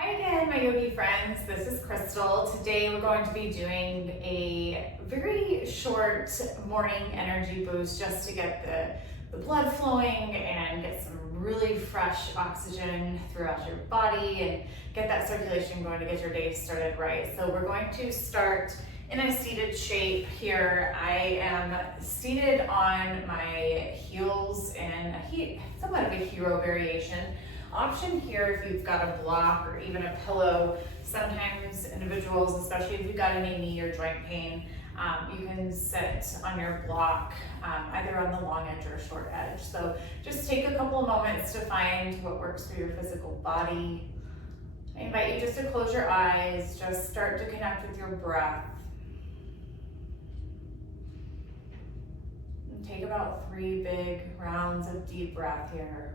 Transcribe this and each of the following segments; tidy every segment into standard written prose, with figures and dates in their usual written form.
Hi again, my yogi friends. This is Crystal. Today we're going to be doing a very short morning energy boost just to get the blood flowing and get some really fresh oxygen throughout your body and get that circulation going to get your day started right. So we're going to start in a seated shape here. I am seated on my heels in somewhat of a hero variation. Option here if you've got a block or even a pillow. Sometimes individuals, especially if you've got any knee or joint pain, you can sit on your block either on the long edge or short edge. So just take a couple of moments to find what works for your physical body. I invite you just to close your eyes, just start to connect with your breath. And take about 3 big rounds of deep breath here.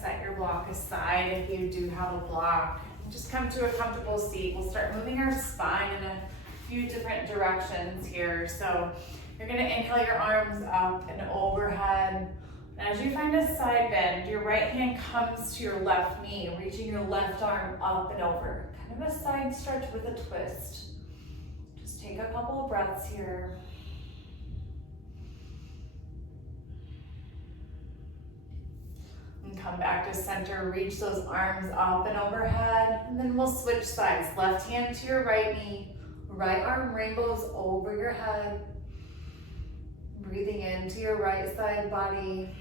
Set your block aside if you do have a block. Just come to a comfortable seat. We'll start moving our spine in a few different directions here. So you're going to inhale your arms up and overhead. And as you find a side bend, your right hand comes to your left knee, reaching your left arm up and over. Kind of a side stretch with a twist. Just take a couple of breaths here. And come back to center, reach those arms up and overhead, and then we'll switch sides. Left hand to your right knee, right arm rainbows over your head. Breathing into your right side body.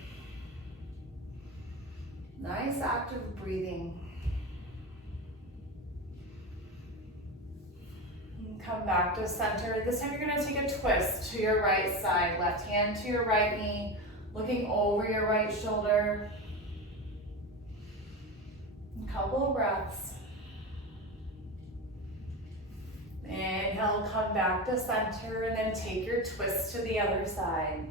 Nice active breathing. And come back to center. This time you're going to take a twist to your right side. Left hand to your right knee, looking over your right shoulder. Couple of breaths. Inhale, come back to center, and then take your twist to the other side.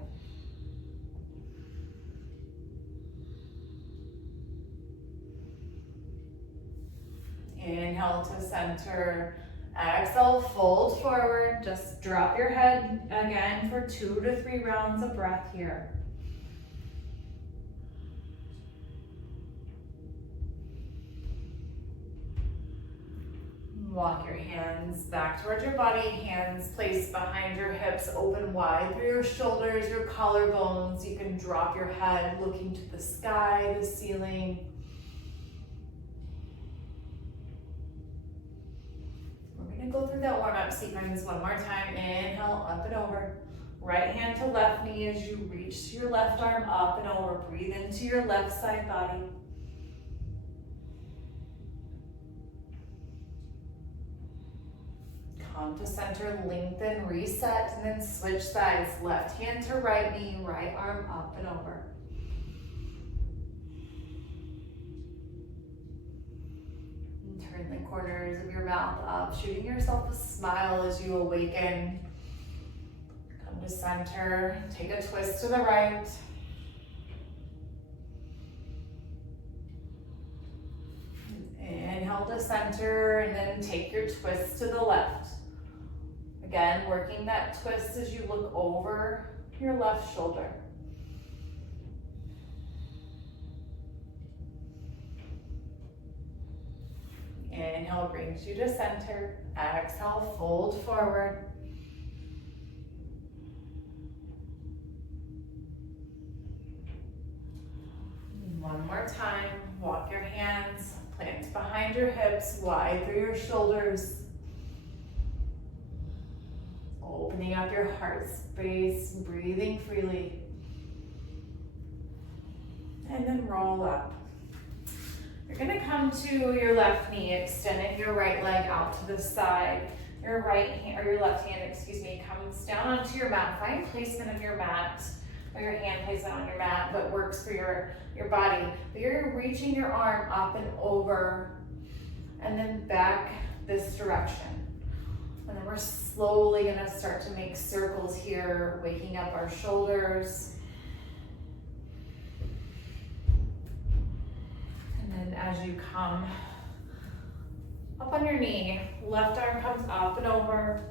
Inhale to center. Exhale, fold forward. Just drop your head again for 2 to 3 rounds of breath here. Walk your hands back towards your body, hands placed behind your hips, open wide through your shoulders, your collarbones. You can drop your head looking to the sky, the ceiling. We're going to go through that warm-up sequence one more time. Inhale, up and over. Right hand to left knee as you reach your left arm up and over. Breathe into your left side body. Come to center, lengthen, reset, and then switch sides. Left hand to right knee, right arm up and over. And turn the corners of your mouth up, shooting yourself a smile as you awaken. Come to center, take a twist to the right. Inhale to center, and then take your twist to the left. Again, working that twist as you look over your left shoulder. Inhale brings you to center. Exhale, fold forward. One more time, walk your hands, plant behind your hips, wide through your shoulders. Opening up your heart space, breathing freely. And then roll up. You're going to come to your left knee, extending your right leg out to the side. Your right hand, or your left hand, comes down onto your mat. Find placement of your mat, or your hand placement on your mat, what works for your body. But you're reaching your arm up and over, and then back this direction. And then we're slowly going to start to make circles here, waking up our shoulders. And then as you come up on your knee, left arm comes up and over,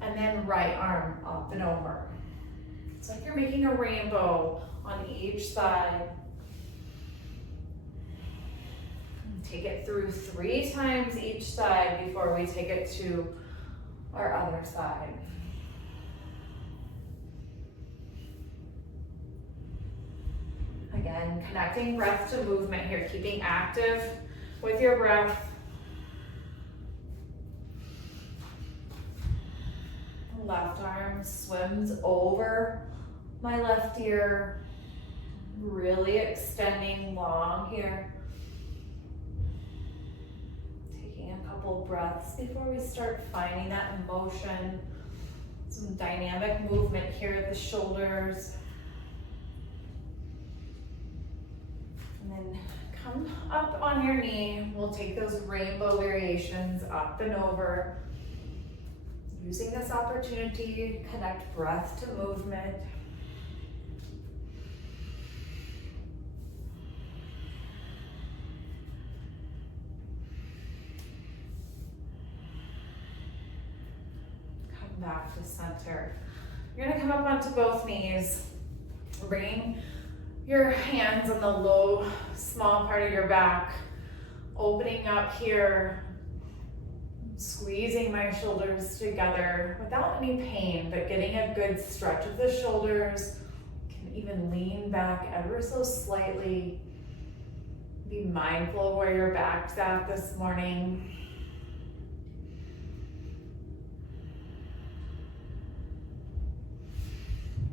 and then right arm up and over. It's like you're making a rainbow on each side. Take it through 3 times each side before we take it to our other side. Again, connecting breath to movement here, keeping active with your breath. Left arm swims over my left ear, really extending long here. Taking a couple breaths before we start finding that emotion. Some dynamic movement here at the shoulders. And then come up on your knee. We'll take those rainbow variations up and over. Using this opportunity to connect breath to movement. Come back to center. You're gonna come up onto both knees. Bringing your hands on the low, small part of your back. Opening up here. Squeezing my shoulders together without any pain, but getting a good stretch of the shoulders. Can even lean back ever so slightly. Be mindful of where your back's at this morning.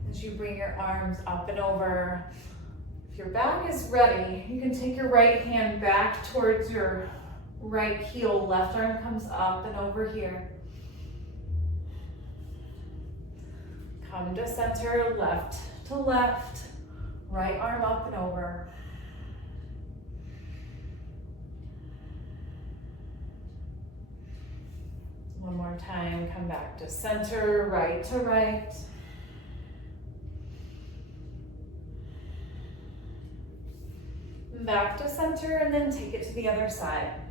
As you bring your arms up and over, if your back is ready, you can take your right hand back towards your right heel, left arm comes up and over here. Come to center, left to left, right arm up and over. One more time, come back to center, right to right. Back to center and then take it to the other side.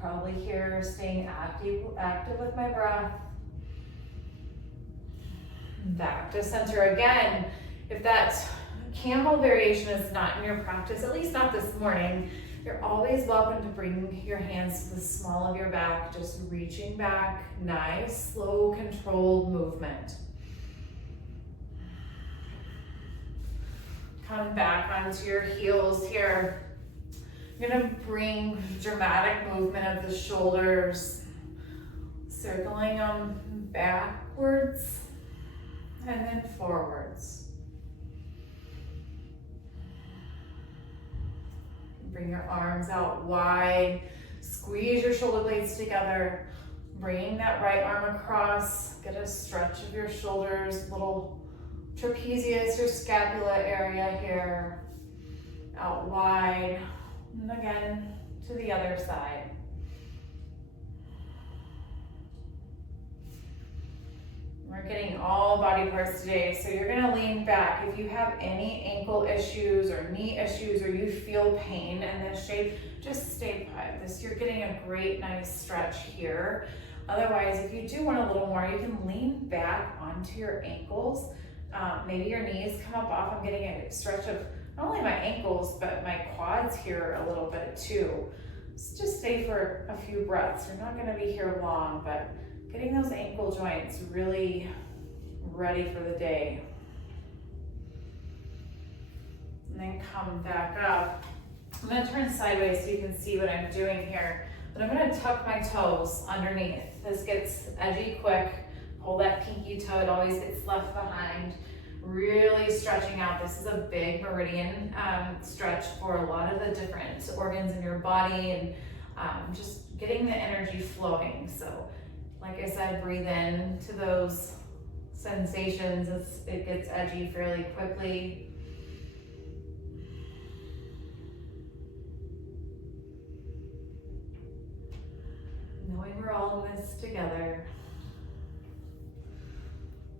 Probably here, staying active with my breath. Back to center again. If that camel variation is not in your practice, at least not this morning, you're always welcome to bring your hands to the small of your back, just reaching back. Nice, slow, controlled movement. Come back onto your heels here. You're gonna bring dramatic movement of the shoulders, circling them backwards and then forwards. Bring your arms out wide, squeeze your shoulder blades together, bringing that right arm across, get a stretch of your shoulders, little trapezius, your scapula area here, out wide. And again, to the other side. We're getting all body parts today, so you're gonna lean back. If you have any ankle issues or knee issues or you feel pain in this shape, just stay put. You're getting a great, nice stretch here. Otherwise, if you do want a little more, you can lean back onto your ankles. Maybe your knees come up off. I'm getting a stretch of not only my ankles, but my quads here a little bit too. So just stay for a few breaths. You're not gonna be here long, but getting those ankle joints really ready for the day. And then come back up. I'm gonna turn sideways so you can see what I'm doing here, but I'm gonna tuck my toes underneath. This gets edgy quick. Hold that pinky toe, it always gets left behind. Really stretching out. This is a big meridian stretch for a lot of the different organs in your body, and just getting the energy flowing. So like I said, breathe in to those sensations as it gets edgy fairly quickly. Knowing we're all in this together.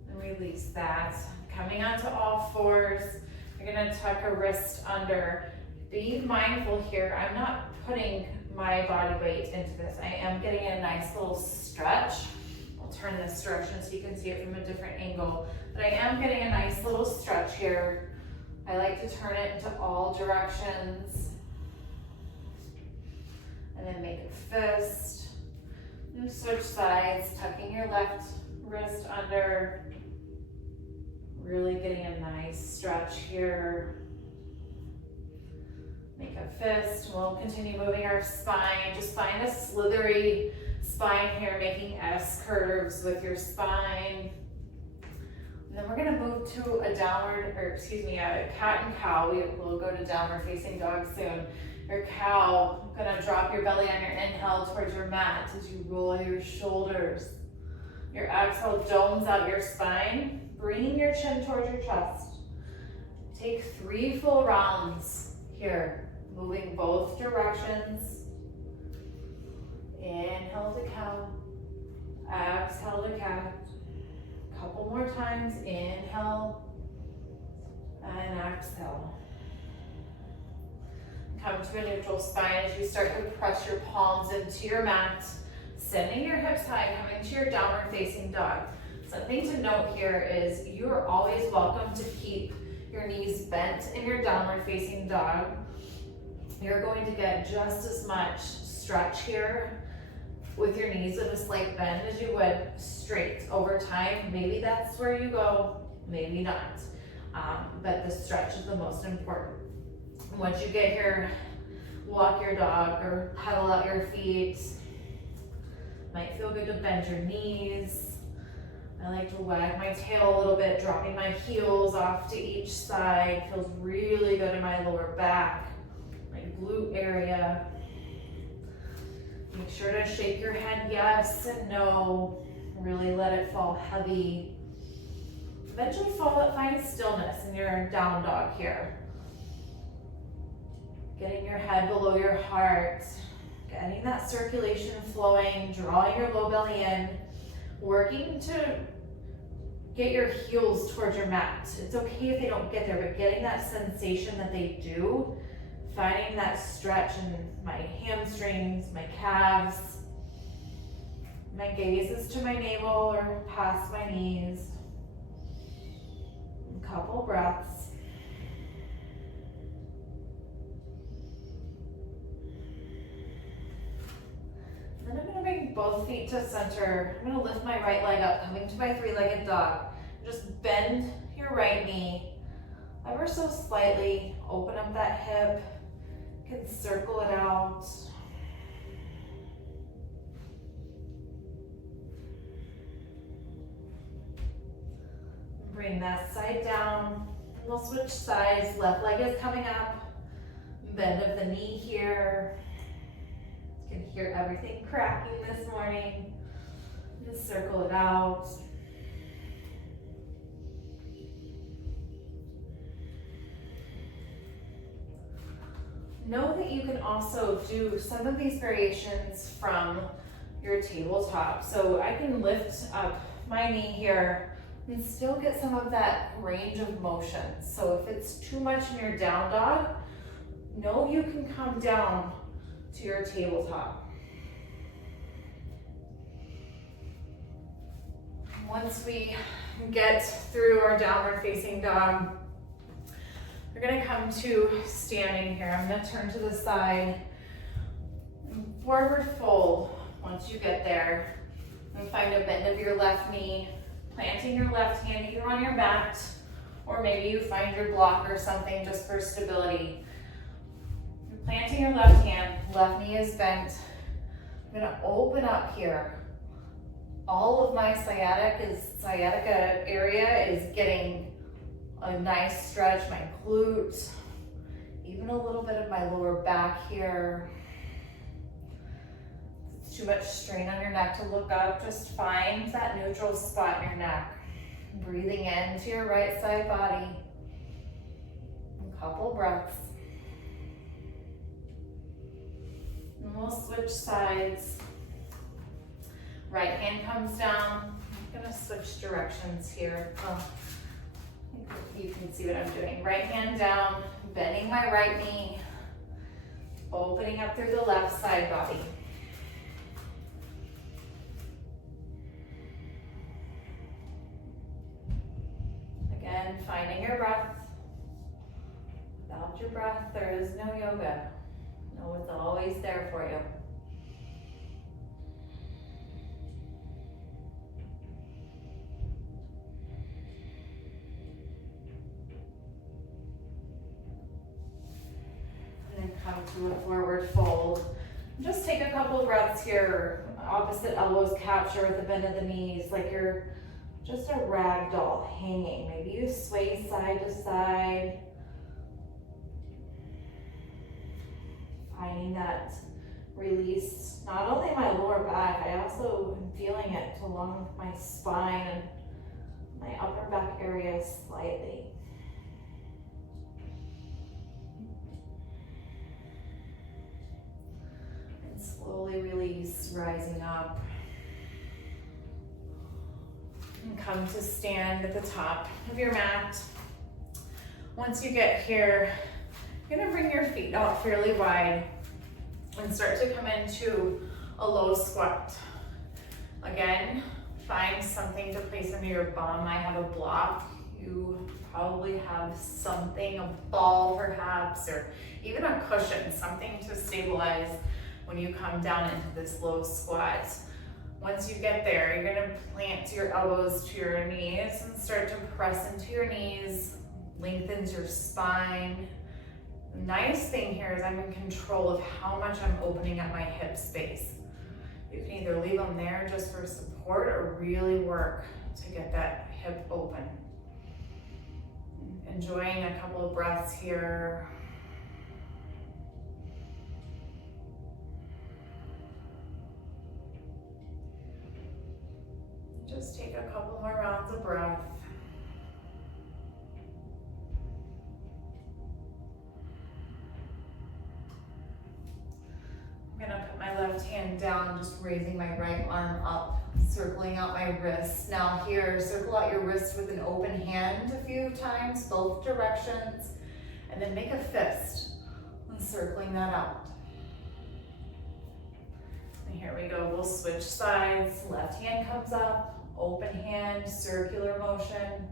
And release that. Coming onto all fours. You're gonna tuck a wrist under. Be mindful here, I'm not putting my body weight into this. I am getting a nice little stretch. I'll turn this direction so you can see it from a different angle. But I am getting a nice little stretch here. I like to turn it into all directions. And then make a fist. And switch sides, tucking your left wrist under. Really getting a nice stretch here. Make a fist. We'll continue moving our spine. Just find a slithery spine here, making S curves with your spine. And then we're gonna move to a a cat and cow. We'll go to downward facing dog soon. Your cow, gonna drop your belly on your inhale towards your mat as you roll your shoulders. Your exhale domes out your spine, bringing your chin towards your chest. Take 3 full rounds here, moving both directions. Inhale to cow, exhale to cat. Couple more times, inhale and exhale. Come to a neutral spine as you start to press your palms into your mat, sending your hips high, coming to your downward facing dog. Something to note here is you are always welcome to keep your knees bent in your downward facing dog. You're going to get just as much stretch here with your knees in a slight bend as you would straight. Over time, maybe that's where you go, maybe not. But the stretch is the most important. Once you get here, walk your dog or pedal out your feet. Might feel good to bend your knees. I like to wag my tail a little bit, dropping my heels off to each side. Feels really good in my lower back, my glute area. Make sure to shake your head yes and no. Really let it fall heavy. Eventually find stillness in your down dog here. Getting your head below your heart. Getting that circulation flowing, drawing your low belly in. Working to get your heels towards your mat. It's okay if they don't get there, but getting that sensation that they do. Finding that stretch in my hamstrings, my calves. My gaze is to my navel or past my knees. A couple breaths. Then I'm going to bring both feet to center. I'm going to lift my right leg up, coming to my 3-legged dog. Just bend your right knee ever so slightly. Open up that hip. You can circle it out. Bring that side down. We'll switch sides. Left leg is coming up. Bend of the knee here. You can hear everything cracking this morning. Just circle it out. Know that you can also do some of these variations from your tabletop. So I can lift up my knee here and still get some of that range of motion. So if it's too much in your down dog, know you can come down to your tabletop. Once we get through our downward facing dog, we're gonna come to standing here. I'm gonna turn to the side, forward fold. Once you get there, and find a bend of your left knee, planting your left hand either on your mat, or maybe you find your block or something just for stability. You're planting your left hand, left knee is bent. I'm gonna open up here. All of my sciatica area is getting a nice stretch, my glute, even a little bit of my lower back here. It's too much strain on your neck to look up. Just find that neutral spot in your neck. Breathing into your right side body. A couple breaths. And we'll switch sides. Right hand comes down. I'm gonna switch directions here. You can see what I'm doing. Right hand down, bending my right knee, opening up through the left side body. Again, finding your breath. Without your breath, there is no yoga. No, it's always there for you. And then come to a forward fold. Just take a couple breaths here. Opposite elbows capture at the bend of the knees, like you're just a rag doll hanging. Maybe you sway side to side. Finding that release, not only my lower back, I also am feeling it along my spine and my upper back area slightly. And slowly release, rising up. And come to stand at the top of your mat. Once you get here, you're gonna bring your feet out fairly wide and start to come into a low squat. Again, find something to place under your bum. I have a block. You probably have something, a ball perhaps, or even a cushion, something to stabilize when you come down into this low squat. Once you get there, you're gonna plant your elbows to your knees and start to press into your knees, lengthens your spine. The nice thing here is I'm in control of how much I'm opening up my hip space. You can either leave them there just for support or really work to get that hip open. Enjoying a couple of breaths here. Just take a couple more rounds of breath. I'm gonna put my left hand down, just raising my right arm up, circling out my wrist. Now here, circle out your wrist with an open hand a few times, both directions, and then make a fist, and circling that out. And here we go, we'll switch sides. Left hand comes up, open hand, circular motion,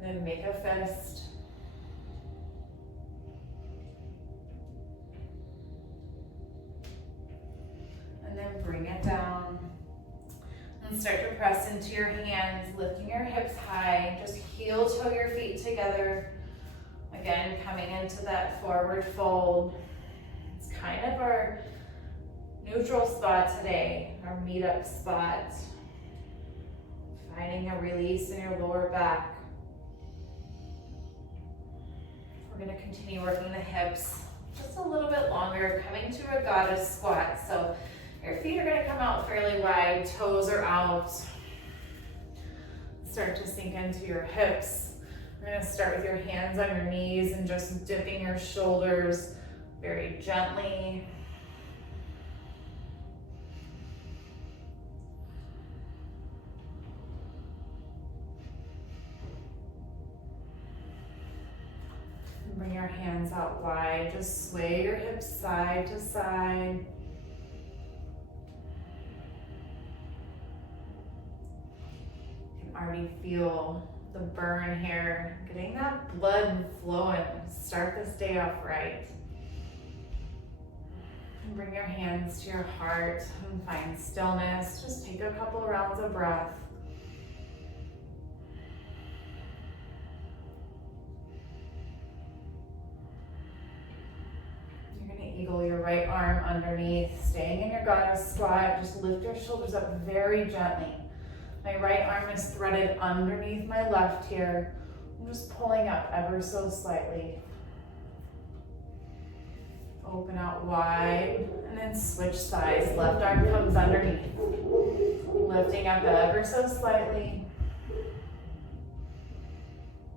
and then make a fist. And then bring it down. And start to press into your hands, lifting your hips high. Just heel toe your feet together. Again, coming into that forward fold. It's kind of our neutral spot today, our meetup spot. Finding a release in your lower back. We're going to continue working the hips just a little bit longer, coming to a goddess squat. So your feet are going to come out fairly wide, toes are out. Start to sink into your hips. We're going to start with your hands on your knees and just dipping your shoulders very gently. Bring your hands out wide, just sway your hips side to side. You can already feel the burn here, getting that blood flowing. Start this day off right. And bring your hands to your heart and find stillness. Just take a couple rounds of breath. Eagle your right arm underneath, staying in your goddess squat. Just lift your shoulders up very gently. My right arm is threaded underneath my left here. I'm just pulling up ever so slightly. Open out wide, and then switch sides. Left arm comes underneath. Lifting up ever so slightly.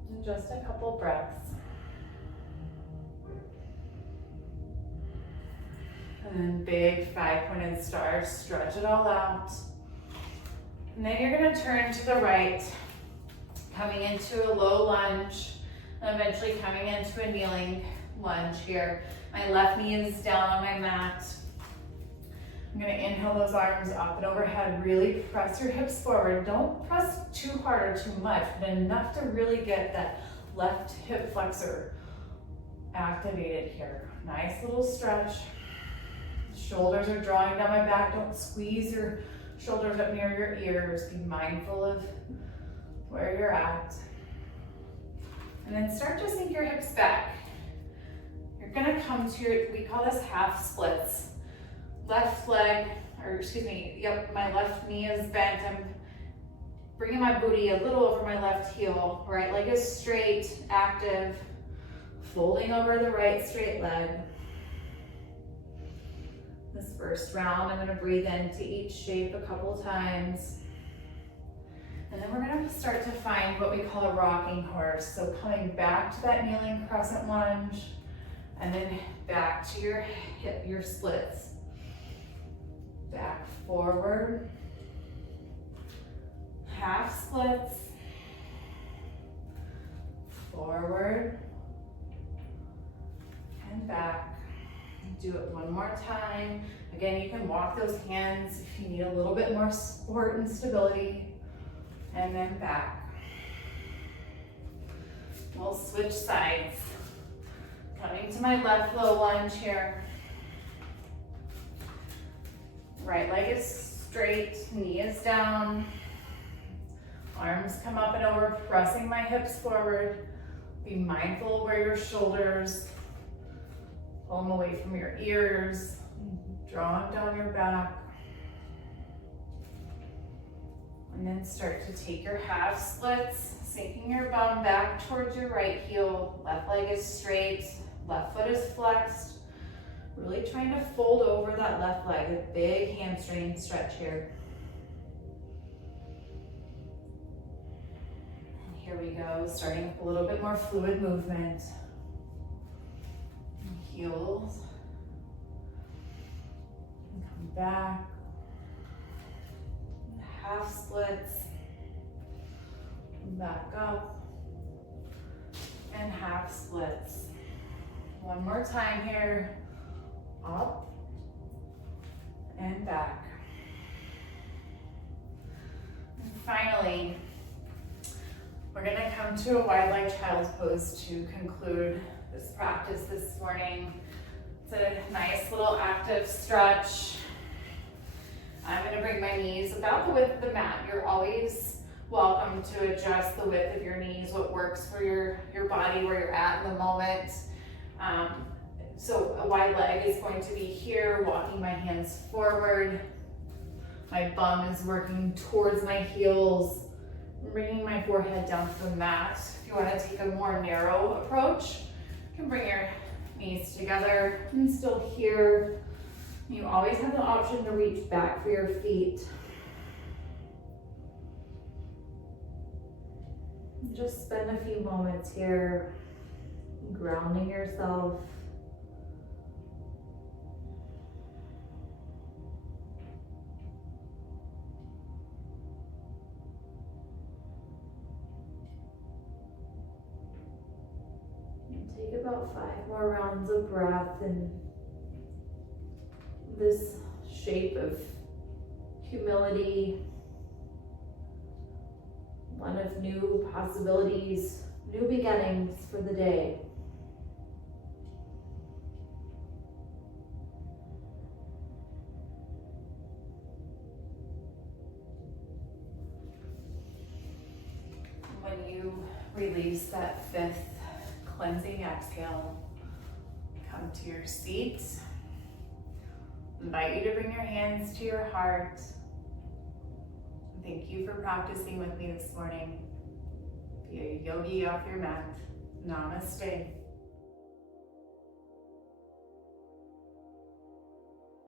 And just a couple breaths. And then big 5-pointed star, stretch it all out. And then you're gonna turn to the right, Coming into a low lunge, and eventually coming into a kneeling lunge here. My left knee is down on my mat. I'm gonna inhale those arms up and overhead. Really press your hips forward. Don't press too hard or too much, but enough to really get that left hip flexor activated here. Nice little stretch. Shoulders are drawing down my back. Don't squeeze your shoulders up near your ears. Be mindful of where you're at. And then start to sink your hips back. You're gonna come to your, we call this half splits. Left leg, or excuse me, yep, my left knee is bent. I'm bringing my booty a little over my left heel. Right leg is straight, active. Folding over the right straight leg. This first round, I'm gonna breathe into each shape a couple times. And then we're gonna start to find what we call a rocking horse. So coming back to that kneeling crescent lunge, and then back to your hip, your splits. Back forward, half splits, forward, and back. Do it one more time. Again, you can walk those hands if you need a little bit more support and stability. And then back. We'll switch sides. Coming to my left low lunge here. Right leg is straight, knee is down. Arms come up and over, pressing my hips forward. Be mindful where your shoulders, pull them away from your ears, drawing down your back. And then start to take your half splits, sinking your bum back towards your right heel. Left leg is straight, left foot is flexed. Really trying to fold over that left leg, a big hamstring stretch here. And here we go, starting with a little bit more fluid movement. Heels. And come back. Half splits. Back up. And half splits. One more time here. Up and back. And finally, we're gonna come to a wide leg child's pose to conclude this practice this morning. It's a nice little active stretch. I'm gonna bring my knees about the width of the mat. You're always welcome to adjust the width of your knees, what works for your body, where you're at in the moment. So a wide leg is going to be here, walking my hands forward. My bum is working towards my heels, bringing my forehead down to the mat. If you want to take a more narrow approach, you can bring your knees together and still here. You always have the option to reach back for your feet. Just spend a few moments here, grounding yourself. Take about 5 more rounds of breath in this shape of humility, one of new possibilities, new beginnings for the day. When you release that 5th cleansing exhale, come to your seat. Invite you to bring your hands to your heart. Thank you for practicing with me this morning. Be a yogi off your mat. Namaste.